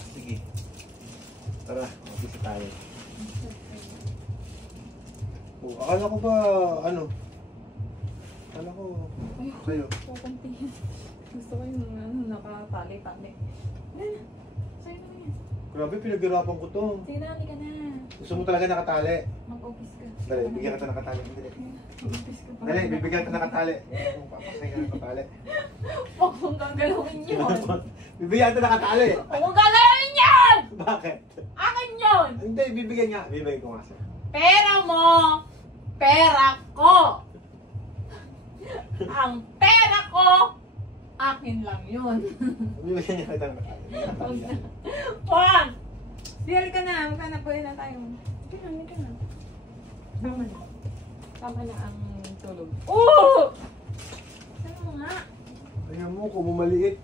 sige. Tara, mag-isa tayo. Oh, akala ko ba, ano? Akala ko, sa'yo. Kukuntihin. Gusto ko yung nakatali-tali. Sa'yo na yan. Grabe, pinaghirapan ko to. Sige na, ka na. Gusto mo talaga nakatali? Mag-office ka. Dali, bigyan kita nakatali. Mag-office ka pa. Dali, bibigyan kita nakatali. Papasay ka nakatali. Huwag mong gagalawin yun. Bibigyan kita nakatali. Huwag mong gagalawin yun! Bakit? Akin yun! Hindi, bibigyan nga. Bibigyan ko nga sa'yo. Pera mo! Pera ko! Ang pera ko! Akin lang yun. Bibigyan niya kita nakatali. Huwag na. Huwag! Biyal ka na. Maghanap po na tayo. Hindi na, hindi ka na. Tama na. Tama na ang tulog. Oo! Saan mo nga? Ayaw mo, kung maliit.